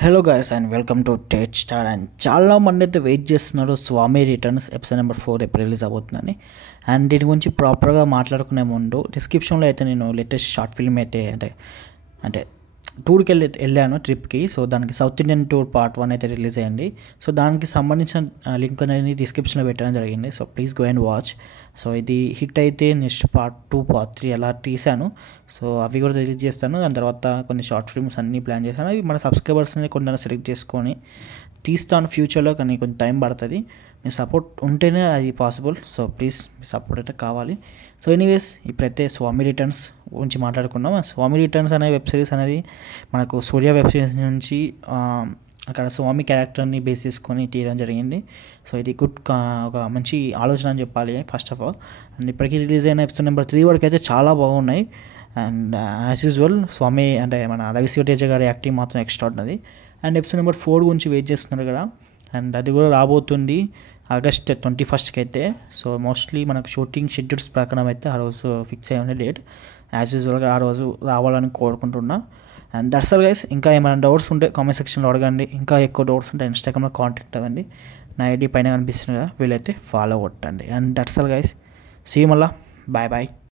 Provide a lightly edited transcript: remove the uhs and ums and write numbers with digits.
Hello guys and welcome to Tate star. And చాలా మంది అయితే వెయిట్ చేస్తున్నారు స్వామి రిటర్న్స్ ఎపిసోడ్ నెంబర్ 4 ఎప్పుడు రిలీజ్ అవ్వబోతుందని. అండ్ దీని గురించి ప్రాపర్గా మాట్లాడుకునే ముందు డిస్క్రిప్షన్లో అయితే నేను లేటెస్ట్ షార్ట్ ఫిల్మ్ అయితే అంటే టూర్కి వెళ్ళాను ట్రిప్కి. సో దానికి సౌత్ ఇండియన్ టూర్ పార్ట్ 1 అయితే రిలీజ్ అయ్యింది. సో దానికి సంబంధించిన లింక్ అనేది డిస్క్రిప్షన్లో పెట్టడం జరిగింది. So please go and watch. So ఇది హిట్ అయితే నెక్స్ట్ పార్ట్ 2 పార్ట్ 3 అలా తీశాను. సో అవి కూడా రిలీజ్ చేస్తాను. దాని తర్వాత కొన్ని షార్ట్ ఫిల్మ్స్ అన్నీ ప్లాన్ చేశాను. అవి మన సబ్స్క్రైబర్స్ని కొంచెం సెలెక్ట్ చేసుకొని తీస్తాను ఫ్యూచర్లో, కానీ కొంచెం టైం పడుతుంది. మీ సపోర్ట్ ఉంటేనే అది possible. So please me support అయితే కావాలి. సో ఎనీవేస్ ఇప్పుడైతే స్వామి రిటర్న్స్ గురించి మాట్లాడుకున్నాం. స్వామి రిటర్న్స్ అనే వెబ్ సిరీస్ అనేది మనకు సూర్య వెబ్ సిరీస్ నుంచి అక్కడ స్వామి క్యారెక్టర్ని బేస్ చేసుకొని తీయడం జరిగింది. సో ఇది ఒక మంచి ఆలోచన అని చెప్పాలి ఫస్ట్ ఆఫ్ ఆల్. అండ్ ఇప్పటికీ రిలీజ్ అయిన ఎపిసోడ్ నెంబర్ 3 వరకు అయితే చాలా బాగున్నాయి. అండ్ యాజ్ యూజువల్ స్వామి అంటే మన రవిశివతేజ గారి యాక్టింగ్ మాత్రం ఎక్స్ట్రా ఉన్నది. అండ్ ఎపిసోడ్ నెంబర్ 4 గురించి వెయిట్ చేస్తున్నారు కదా. అండ్ అది కూడా రాబోతుంది ఆగస్ట్ 21st అయితే. సో మోస్ట్లీ మనకు షూటింగ్ షెడ్యూల్స్ ప్రకారం అయితే ఆ రోజు ఫిక్స్ అయ్యి ఉంది డేట్. యాజ్ యూజువల్గా ఆ రోజు రావాలని కోరుకుంటున్నా. And that's all guys. ఇంకా ఏమైనా డౌట్స్ ఉంటే కామెంట్ సెక్షన్లో అడగండి. ఇంకా ఎక్కువ డౌట్స్ ఉంటే ఇన్స్టాగ్రామ్లో కాంటాక్ట్ అవ్వండి. నా ఐడి పైన కనిపిస్తుంది కదా, వీలైతే ఫాలో కొట్టండి. And that's all guys. See you మళ్ళా. Bye bye.